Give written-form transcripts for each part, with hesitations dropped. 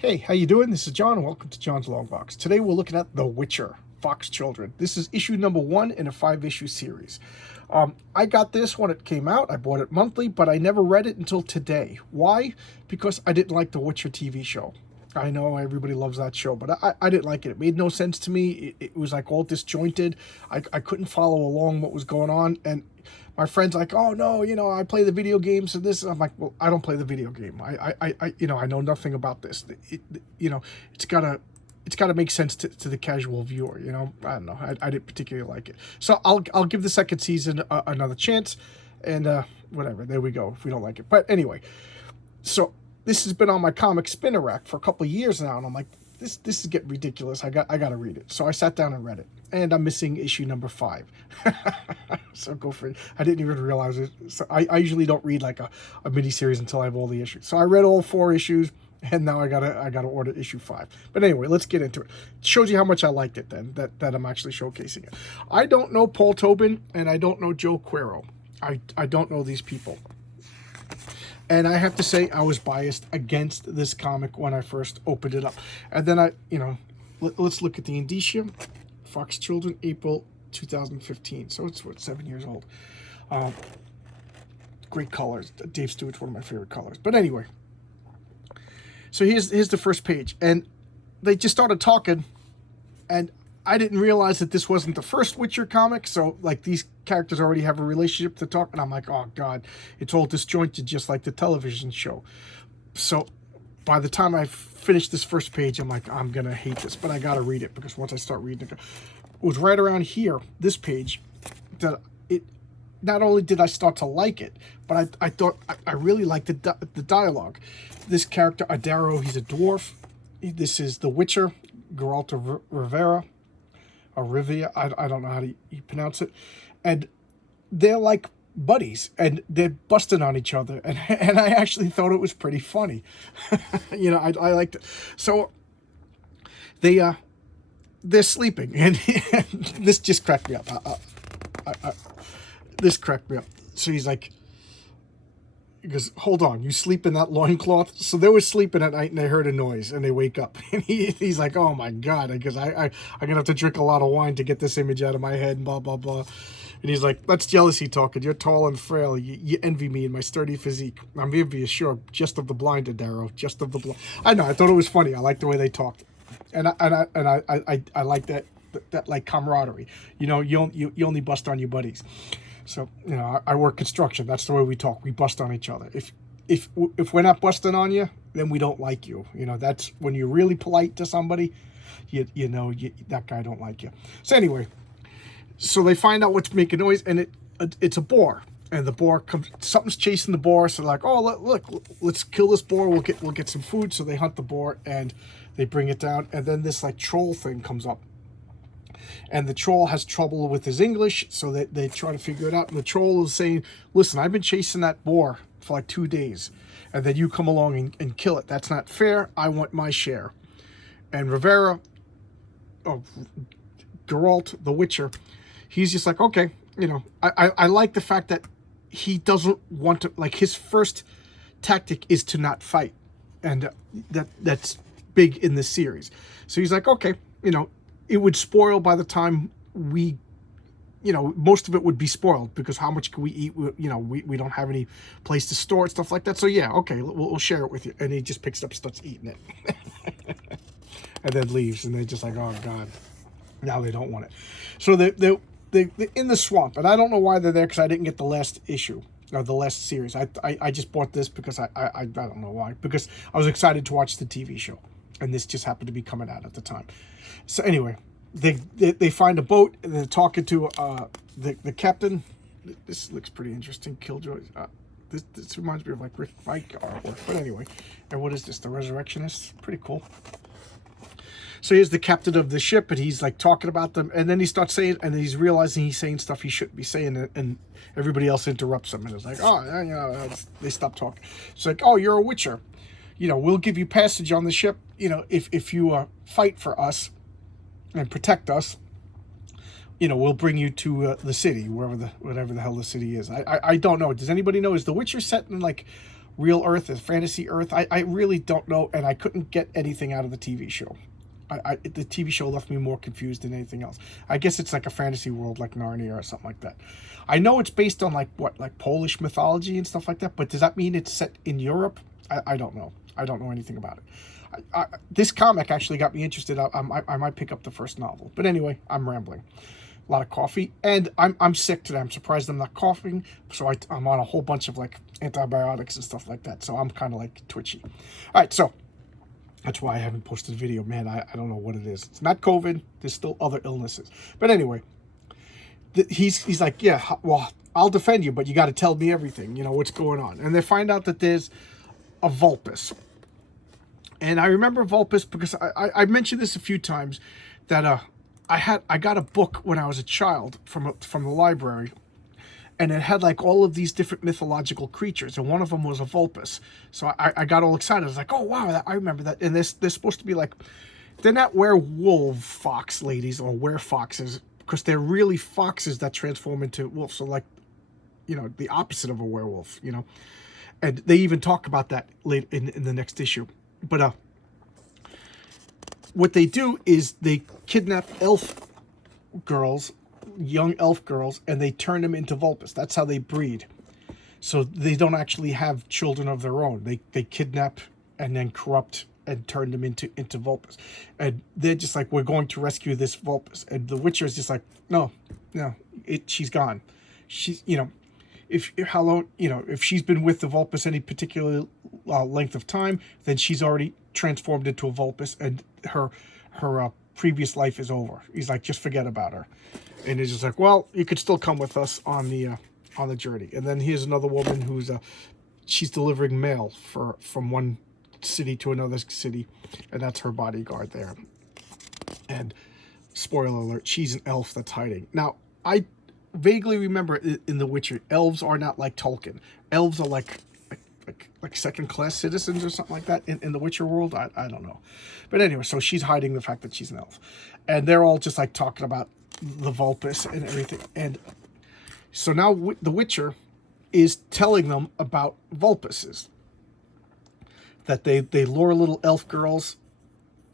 Hey, how you doing? This is John, and welcome to John's Long Box. Today we're looking at The Witcher, Fox Children. This is issue number 1 in a 5-issue series. I got this when it came out. I bought it monthly, but I never read it until today. Why? Because I didn't like The Witcher TV show. I know everybody loves that show, but I didn't like it. It made no sense to me. It was like all disjointed. I couldn't follow along what was going on, and my friend's like, oh no, I play the video games and this. I'm like, well, I don't play the video game. I know nothing about this. It's gotta make sense to the casual viewer. I don't know. I didn't particularly like it, so I'll give the second season another chance, and whatever. There we go. If we don't like it, but anyway, so this has been on my comic spinner rack for a couple of years now, and I'm like, this is getting ridiculous. I gotta read it. So I sat down and read it, and I'm missing issue number 5. So go for it. I didn't even realize it. So I usually don't read like a miniseries until I have all the issues. So I read all 4 issues, and now I gotta order issue 5. But anyway, let's get into it. It shows you how much I liked it then, that I'm actually showcasing it. I don't know Paul Tobin, and I don't know Joe Quero. I don't know these people. And I have to say, I was biased against this comic when I first opened it up. And then let's look at the indicia. Fox Children, April 2015. So it's, 7 years old. Great colors. Dave Stewart's one of my favorite colors. But anyway, so here's the first page. And they just started talking, and I didn't realize that this wasn't the first Witcher comic, so like these characters already have a relationship to talk, and I'm like, oh god, it's all disjointed just like the television show. So by the time I finished this first page, I'm like, I'm gonna hate this, but I gotta read it, because once I start reading it was right around here, this page, that it not only did I start to like it, but I thought I really liked the dialogue. This character, Adaro, he's a dwarf. This is the Witcher, Geralt of Rivera. Rivia, I don't know how to pronounce it, and they're like buddies, and they're busting on each other, and I actually thought it was pretty funny. I liked it. So they're sleeping, and this just cracked me up. This cracked me up. So he's like, he goes, hold on, you sleep in that loincloth? So they were sleeping at night, and they heard a noise, and they wake up. And he's like, oh my god, because I'm going to have to drink a lot of wine to get this image out of my head, and blah, blah, blah. And he's like, that's jealousy talking. You're tall and frail. You envy me and my sturdy physique. I'm envious, sure, just of the blinded, Darrow, just of the blind. I know, I thought it was funny. I liked the way they talked. And I like that like camaraderie. You only bust on your buddies. So, I work construction. That's the way we talk. We bust on each other. If we're not busting on you, then we don't like you. That's when you're really polite to somebody, that guy don't like you. So anyway, so they find out what's making noise, and it's a boar. And the boar comes, something's chasing the boar. So they're like, oh, look, let's kill this boar. We'll get some food. So they hunt the boar, and they bring it down. And then this like troll thing comes up. And the troll has trouble with his English, so they try to figure it out. And the troll is saying, listen, I've been chasing that boar for like 2 days, and then you come along and kill it. That's not fair. I want my share. And Rivera, Geralt, the Witcher, he's just like, okay, I like the fact that he doesn't want to, like, his first tactic is to not fight. And that's big in this series. So he's like, okay, it would spoil by the time we, most of it would be spoiled, because how much can we eat? We don't have any place to store it, stuff like that. So yeah, okay, we'll share it with you. And he just picks it up, starts eating it, and then leaves. And they're just like, oh god, now they don't want it. So they're in the swamp, and I don't know why they're there, because I didn't get the last issue or the last series. I just bought this because I don't know why, because I was excited to watch the TV show, and this just happened to be coming out at the time. So anyway, they find a boat, and they're talking to the captain. This looks pretty interesting. Killjoy. This reminds me of like Rick Mike artwork. But anyway, and what is this? The Resurrectionists. Pretty cool. So here's the captain of the ship, and he's like talking about them, and then he starts saying, and he's realizing he's saying stuff he shouldn't be saying, and everybody else interrupts him, and it's like, oh, they stop talking. It's like, oh, you're a Witcher. We'll give you passage on the ship. If you fight for us and protect us, we'll bring you to the city, whatever the hell the city is. I don't know. Does anybody know? Is The Witcher set in like real Earth, is fantasy Earth. I really don't know, and I couldn't get anything out of the TV show. The TV show left me more confused than anything else. I guess it's like a fantasy world like Narnia or something like that. I know it's based on like Polish mythology and stuff like that, but does that mean it's set in Europe? I don't know. I don't know anything about it. This comic actually got me interested. I might pick up the first novel. But anyway, I'm rambling. A lot of coffee, and I'm sick today. I'm surprised I'm not coughing, so I'm on a whole bunch of like antibiotics and stuff like that, so I'm kind of like twitchy. All right, so that's why I haven't posted a video, man. I don't know what it is. It's not COVID. There's still other illnesses, but anyway, he's like, yeah, well, I'll defend you, but you got to tell me everything, you know, what's going on. And they find out that there's a vulpess, and I remember vulpess because I mentioned this a few times, that I got a book when I was a child from the library, and it had like all of these different mythological creatures, and one of them was a vulpess. So I got all excited. I was like, oh wow, I remember that. And they're supposed to be like, they're not werewolf fox ladies or werefoxes, because they're really foxes that transform into wolves. So like, you know, the opposite of a werewolf, you know. And they even talk about that late in the next issue. But what they do is they kidnap elf girls, young elf girls, and they turn them into vulpess. That's how they breed. So they don't actually have children of their own. They kidnap and then corrupt and turn them into vulpess. And they're just like, we're going to rescue this vulpess. And the Witcher is just like, no, she's gone. She's, you know, if she's been with the vulpess any particular length of time, then she's already transformed into a vulpess, and her previous life is over. He's like, just forget about her. And he's just like, well, you could still come with us on the journey. And then here's another woman who's she's delivering mail from one city to another city, and that's her bodyguard there. And spoiler alert, she's an elf that's hiding. Now, I vaguely remember in The Witcher, elves are not like Tolkien. Elves are like second-class citizens or something like that in the Witcher world. I don't know. But anyway, so she's hiding the fact that she's an elf. And they're all just like talking about the vulpess and everything. And so now the Witcher is telling them about vulpesses. That they lure little elf girls,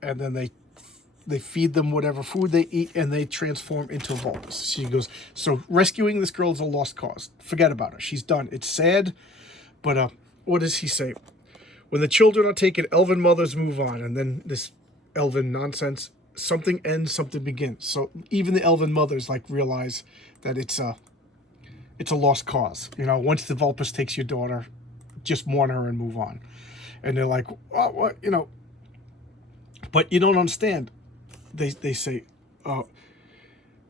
and then they feed them whatever food they eat, and they transform into a vulpess. She goes, so rescuing this girl is a lost cause. Forget about her. She's done. It's sad, but what does he say? When the children are taken, elven mothers move on, and then this elven nonsense, something ends, something begins. So even the elven mothers like realize that it's a lost cause. You know, once the vulpess takes your daughter, just mourn her and move on. And they're like, well, what, you know, but you don't understand. They say,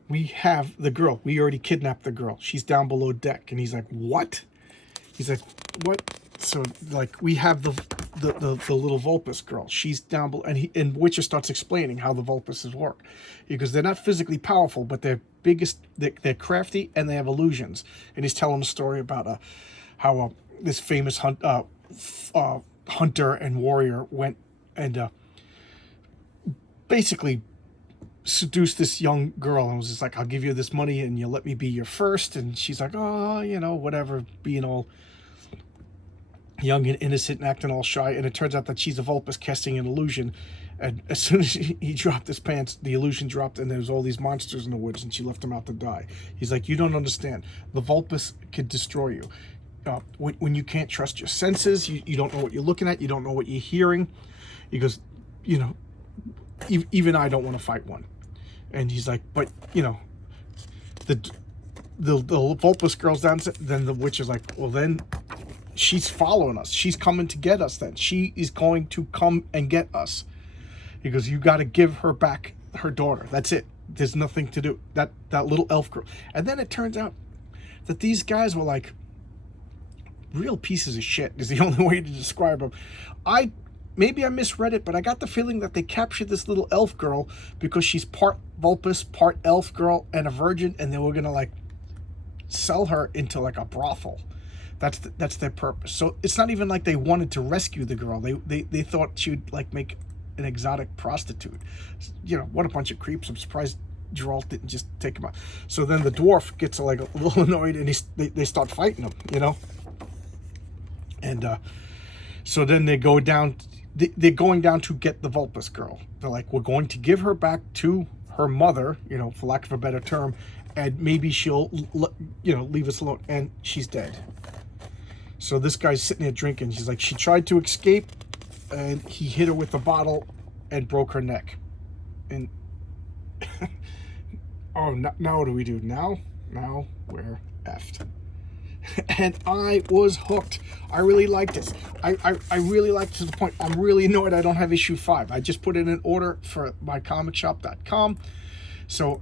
we have the girl. We already kidnapped the girl. She's down below deck. And he's like, what? He's like, what? So like, we have the little vulpess girl. She's down below. And Witcher starts explaining how the vulpesses work, because they're not physically powerful, but they're they're crafty, and they have illusions. And he's telling a story about how this famous hunter and warrior went and basically seduced this young girl, and was just like, I'll give you this money and you'll let me be your first. And she's like, oh, you know, whatever, being all young and innocent and acting all shy. And it turns out that she's a vulpess casting an illusion. And as soon as he dropped his pants, the illusion dropped, and there's all these monsters in the woods, and she left him out to die. He's like, you don't understand. The vulpess could destroy you. When you can't trust your senses, you don't know what you're looking at, you don't know what you're hearing. He goes, you know, even I don't want to fight one. And he's like, but, you know, the vulpess girl's down. Then the witch is like, well, then she's following us. She's coming to get us then. She is going to come and get us. He goes, you got to give her back her daughter. That's it. There's nothing to do. That little elf girl. And then it turns out that these guys were like real pieces of shit is the only way to describe them. Maybe I misread it, but I got the feeling that they captured this little elf girl because she's part vulpess, part elf girl, and a virgin, and they were gonna like sell her into like a brothel. That's their purpose. So it's not even like they wanted to rescue the girl. They thought she'd like make an exotic prostitute. You know, what a bunch of creeps. I'm surprised Geralt didn't just take him out. So then the dwarf gets like a little annoyed, and they start fighting him, you know. And so then they go down. They're going down to get the vulpess girl. They're like, we're going to give her back to her mother, you know, for lack of a better term, and maybe she'll, you know, leave us alone. And she's dead. So this guy's sitting there drinking. She's like, she tried to escape, and he hit her with a bottle and broke her neck. And oh, now what do we do? Now we're effed. And I was hooked. I really liked this. I really liked it to the point I'm really annoyed I don't have issue 5. I just put in an order for mycomicshop.com. So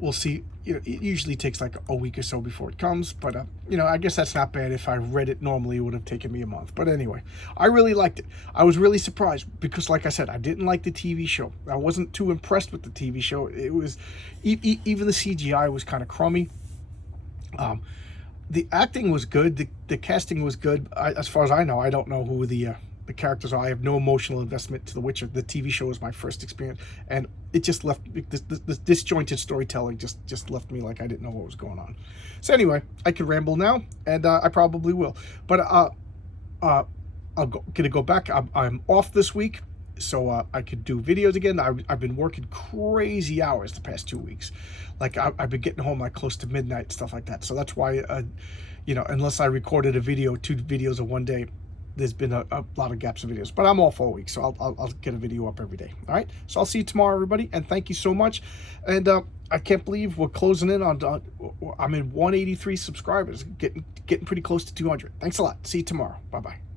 we'll see. You know, it usually takes like a week or so before it comes, but you know, I guess that's not bad. If I read it normally, it would have taken me a month. But anyway, I really liked it. I was really surprised because, like I said, I didn't like the TV show. I wasn't too impressed with the TV show. It was even the CGI was kind of crummy. The acting was good. The casting was good. As far as I know, I don't know who the characters are. I have no emotional investment to The Witcher. The TV show was my first experience, and it just left this disjointed storytelling just left me like I didn't know what was going on. So anyway, I could ramble now, and I probably will. But gonna go back. I'm off this week, so I could do videos again. I've been working crazy hours the past 2 weeks. Like I've been getting home like close to midnight, stuff like that. So that's why, you know, unless I recorded a video, 2 videos in one day, there's been a lot of gaps in videos. But I'm off all week, so I'll get a video up every day. All right. So I'll see you tomorrow, everybody, and thank you so much. And I can't believe we're closing in on. I'm in 183 subscribers, getting pretty close to 200. Thanks a lot. See you tomorrow. Bye bye.